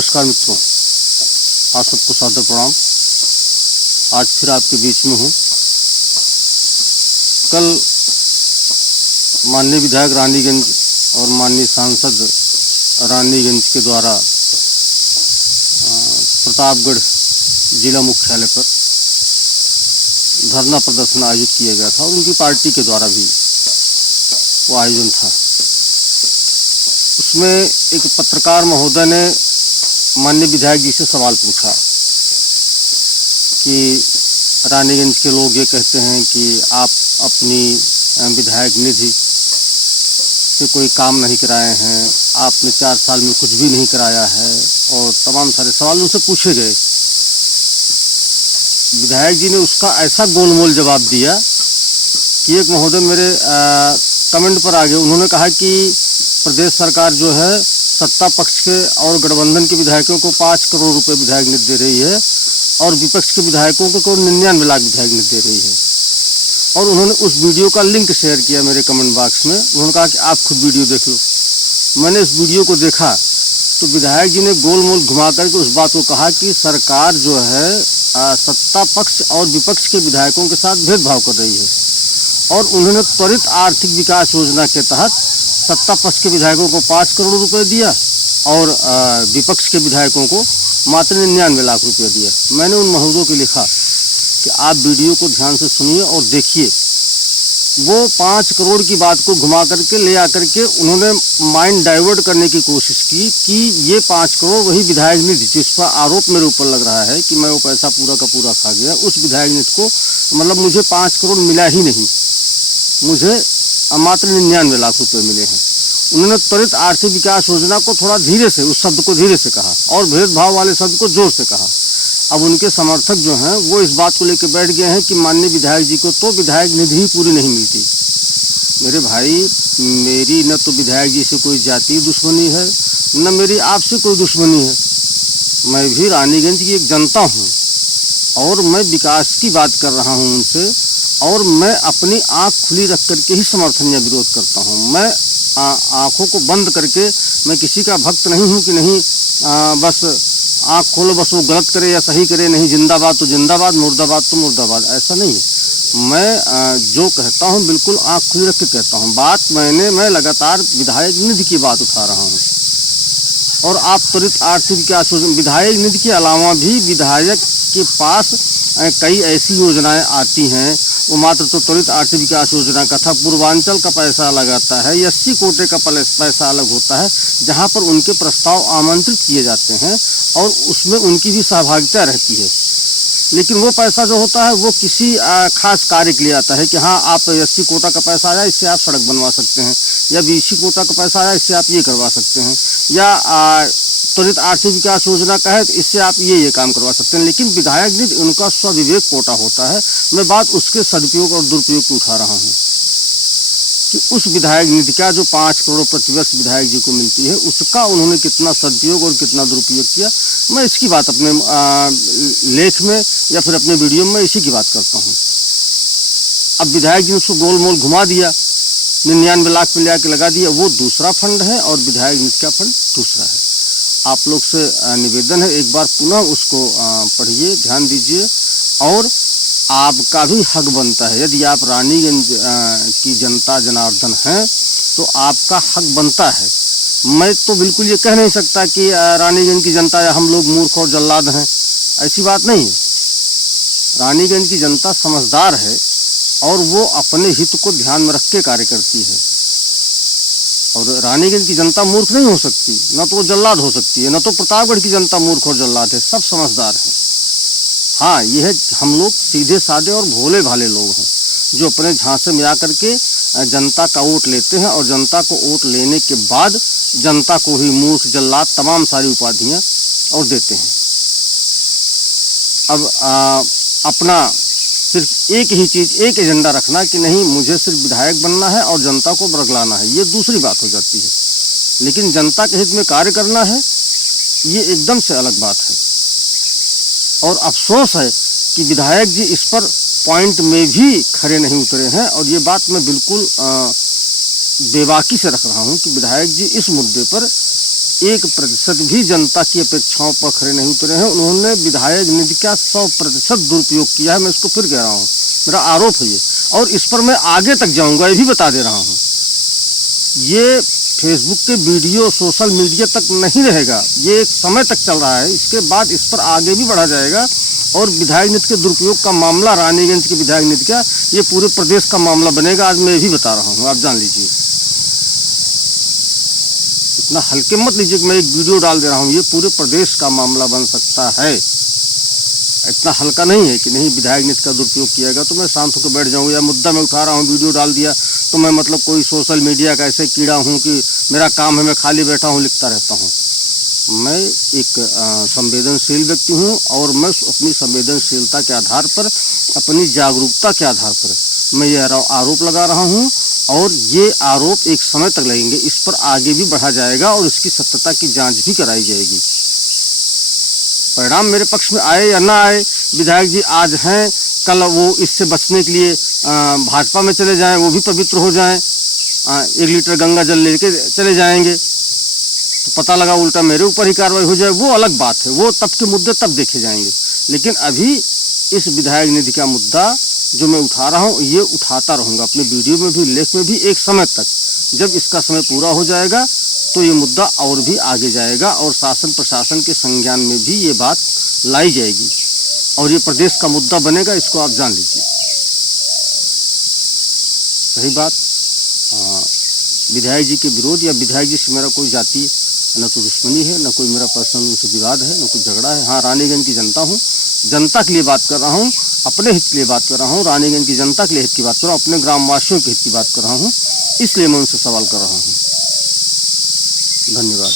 नमस्कार मित्रों, आप सबको सादर प्रणाम। आज फिर आपके बीच में हूँ। कल माननीय विधायक रानीगंज और माननीय सांसद रानीगंज के द्वारा प्रतापगढ़ जिला मुख्यालय पर धरना प्रदर्शन आयोजित किया गया था और उनकी पार्टी के द्वारा भी वो आयोजन था। उसमें एक पत्रकार महोदय ने माननीय विधायक जी से सवाल पूछा कि रानीगंज के लोग ये कहते हैं कि आप अपनी विधायक निधि से कोई काम नहीं कराए हैं, आपने 4 साल में कुछ भी नहीं कराया है, और तमाम सारे सवाल उनसे पूछे गए। विधायक जी ने उसका ऐसा गोलमोल जवाब दिया कि एक महोदय मेरे कमेंट पर आ गए। उन्होंने कहा कि प्रदेश सरकार जो है सत्ता पक्ष के और गठबंधन के विधायकों को 5 करोड़ रुपए विधायक निधि दे रही है और विपक्ष के विधायकों को 99 लाख विधायक निधि दे रही है। और उन्होंने उस वीडियो का लिंक शेयर किया मेरे कमेंट बॉक्स में। उन्होंने कहा कि आप खुद वीडियो देख लो। मैंने इस वीडियो को देखा तो विधायक जी ने गोलमोल घुमा करके उस बात को कहा कि सरकार जो है सत्ता पक्ष और विपक्ष के विधायकों के साथ भेदभाव कर रही है, और उन्होंने त्वरित आर्थिक विकास योजना के तहत सत्ता पक्ष के विधायकों को 5 करोड़ रुपए दिया और विपक्ष के विधायकों को मात्र 99 लाख रुपए दिया। मैंने उन महोदयों को लिखा कि आप वीडियो को ध्यान से सुनिए और देखिए। वो 5 करोड़ की बात को घुमा करके ले आकर के उन्होंने माइंड डाइवर्ट करने की कोशिश की कि ये 5 करोड़ वही विधायक निधि जिस पर आरोप मेरे ऊपर लग रहा है कि मैं वो पैसा पूरा का पूरा खा गया, उस विधायक निधि को मतलब मुझे 5 करोड़ मिला ही नहीं, मुझे मात्र 99 लाख रुपए मिले हैं। उन्होंने त्वरित आर्थिक विकास योजना को थोड़ा धीरे से, उस शब्द को धीरे से कहा और भेदभाव वाले शब्द को जोर से कहा। अब उनके समर्थक जो हैं वो इस बात को लेकर बैठ गए हैं कि माननीय विधायक जी को तो विधायक निधि ही पूरी नहीं मिलती। मेरे भाई, मेरी न तो विधायक जी से कोई जातीय दुश्मनी है, न मेरी आपसे कोई दुश्मनी है। मैं भी रानीगंज की एक जनता हूँ और मैं विकास की बात कर रहा हूँ उनसे, और मैं अपनी आँख खुली रख करके ही समर्थन या विरोध करता हूँ। मैं आँखों को बंद करके मैं किसी का भक्त नहीं हूँ कि नहीं बस आँख खोलो बस वो गलत करे या सही करे, नहीं जिंदाबाद तो जिंदाबाद, मुर्दाबाद तो मुर्दाबाद, ऐसा नहीं है। मैं जो कहता हूँ बिल्कुल आँख खुली रख के कहता हूँ। मैं लगातार विधायक निधि की बात उठा रहा हूँ, और आप त्वरित आर्थिक विकास योजना, विधायक निधि के अलावा भी विधायक के पास कई ऐसी योजनाएं आती हैं। वो मात्र तो त्वरित आर्थिक विकास योजना का था, पूर्वांचल का पैसा अलग आता है, एससी कोटे का पैसा अलग होता है, जहां पर उनके प्रस्ताव आमंत्रित किए जाते हैं और उसमें उनकी भी सहभागिता रहती है। लेकिन वो पैसा जो होता है वो किसी खास कार्य के लिए आता है कि हाँ आप एससी कोटा का पैसा आया, इससे आप सड़क बनवा सकते हैं, या बीसी कोटा का पैसा आया, इससे आप ये करवा सकते हैं, या त्वरित आर्थिक विकास योजना का है तो इससे आप ये काम करवा सकते हैं। लेकिन विधायक निधि उनका स्वविवेक कोटा होता है। मैं बात उसके सदुपयोग और दुरुपयोग को उठा रहा हूँ कि उस विधायक निधि का जो 5 करोड़ प्रतिवर्ष विधायक जी को मिलती है, उसका उन्होंने कितना सदुपयोग और कितना दुरुपयोग किया, मैं इसकी बात अपने लेख में या फिर अपने वीडियो में इसी की बात करता हूँ। अब विधायक जी ने उसको गोलमोल घुमा दिया, 99 लाख पे ले आके लगा दिया। वो दूसरा फंड है और विधायक निधि का फंड दूसरा है। आप लोग से निवेदन है, एक बार पुनः उसको पढ़िए, ध्यान दीजिए, और आपका भी हक बनता है। यदि आप रानीगंज की जनता जनार्दन हैं तो आपका हक बनता है। मैं तो बिल्कुल ये कह नहीं सकता कि रानीगंज की जनता या हम लोग मूर्ख और जल्लाद हैं, ऐसी बात नहीं है। रानीगंज की जनता समझदार है और वो अपने हित को ध्यान में रख के कार्य करती है, और रानीगंज की जनता मूर्ख नहीं हो सकती, न तो वो जल्लाद हो सकती है, न तो प्रतापगढ़ की जनता मूर्ख और जल्लाद है। सब समझदार हैं। हाँ, ये है हम लोग सीधे साधे और भोले भाले लोग हैं जो अपने झांसे में आकर के जनता का वोट लेते हैं और जनता को वोट लेने के बाद जनता को ही मूर्ख, जल्लाद, तमाम सारी उपाधियां और देते हैं। अब अपना सिर्फ एक ही चीज़, एक एजेंडा रखना कि नहीं मुझे सिर्फ विधायक बनना है और जनता को बरगलाना है, ये दूसरी बात हो जाती है। लेकिन जनता के हित में कार्य करना है, ये एकदम से अलग बात है। और अफसोस है कि विधायक जी इस पर पॉइंट में भी खरे नहीं उतरे हैं, और ये बात मैं बिल्कुल बेबाकी से रख रहा हूं कि विधायक जी इस मुद्दे पर 1% भी जनता की अपेक्षाओं पर खरे नहीं उतरे हैं। उन्होंने विधायक निधि का 100% दुरुपयोग किया है। मैं इसको फिर कह रहा हूँ, मेरा आरोप है ये, और इस पर मैं आगे तक जाऊंगा, ये भी बता दे रहा हूँ। ये फेसबुक के वीडियो सोशल मीडिया तक नहीं रहेगा, ये एक समय तक चल रहा है, इसके बाद इस पर आगे भी बढ़ा जाएगा। और विधायक निधि के दुरुपयोग का मामला, रानीगंज के विधायक निधि का, ये पूरे प्रदेश का मामला बनेगा। आज मैं ये भी बता रहा हूँ, आप जान लीजिए। इतना हल्के मत लीजिए कि मैं एक वीडियो डाल दे रहा हूँ, ये पूरे प्रदेश का मामला बन सकता है। इतना हल्का नहीं है कि नहीं विधायक निधि का दुरुपयोग किया गया तो मैं शांत होकर बैठ जाऊँगा, या मुद्दा मैं उठा रहा हूँ, वीडियो डाल दिया तो मैं मतलब कोई सोशल मीडिया का ऐसे कीड़ा हूँ कि मेरा काम है मैं खाली बैठा हूँ लिखता रहता हूँ। मैं एक संवेदनशील व्यक्ति हूँ, और मैं अपनी संवेदनशीलता के आधार पर, अपनी जागरूकता के आधार पर मैं ये आरोप लगा रहा हूँ। और ये आरोप एक समय तक लगेंगे, इस पर आगे भी बढ़ा जाएगा और इसकी सत्यता की जांच भी कराई जाएगी। परिणाम मेरे पक्ष में आए या ना आए, विधायक जी आज हैं, कल वो इससे बचने के लिए भाजपा में चले जाएं, वो भी पवित्र हो जाएं, 1 लीटर गंगा जल लेके चले जाएंगे, तो पता लगा उल्टा मेरे ऊपर ही कार्रवाई हो जाए, वो अलग बात है, वो तब के मुद्दे तब देखे जाएंगे। लेकिन अभी इस विधायक निधि का मुद्दा जो मैं उठा रहा हूँ, ये उठाता रहूँगा अपने वीडियो में भी, लेख में भी, एक समय तक। जब इसका समय पूरा हो जाएगा तो ये मुद्दा और भी आगे जाएगा, और शासन प्रशासन के संज्ञान में भी ये बात लाई जाएगी, और ये प्रदेश का मुद्दा बनेगा, इसको आप जान लीजिए। रही बात विधायक जी के विरोध, या विधायक जी से मेरा कोई जाति न तो दुश्मनी है, न कोई मेरा पर्सनल उनसे विवाद है, न कोई झगड़ा है। हाँ, रानीगंज की जनता हूँ, जनता के लिए बात कर रहा हूँ, अपने हित के लिए बात कर रहा हूँ, रानीगंज की जनता के लिए हित की बात कर रहा हूँ, अपने ग्रामवासियों के हित की बात कर रहा हूँ, इसलिए मैं उनसे सवाल कर रहा हूँ। धन्यवाद।